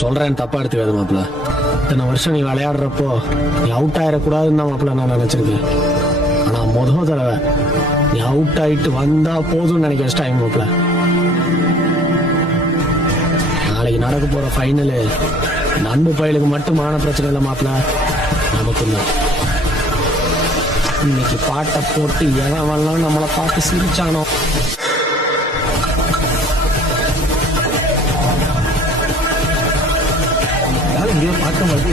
சொல்றேன், தப்பா எடுத்துக்காது மாப்பிள்ள. இத்தனை வருஷம் நீ விளையாடுறப்போ நீ அவுட் ஆயிடக்கூடாதுன்னு தான் மாப்பிள்ள நான் நினைச்சிருக்கேன். ஆனா முதல் தடவை நீ அவுட் ஆயிட்டு வந்தா போதும்னு நினைக்க வச்சிட்டாங்க மாப்பிள்ள. நாளைக்கு நடக்க போற ஃபைனலு நண்பு பயிலுக்கு மட்டுமான பிரச்சனை இல்லை மாப்பிள்ள, நமக்கு இல்லை. இன்னைக்கு பாட்டை போட்டு எவன் வரலாம் நம்மளை பார்த்து சிரிச்சானோ. பார்க்க மாதிரி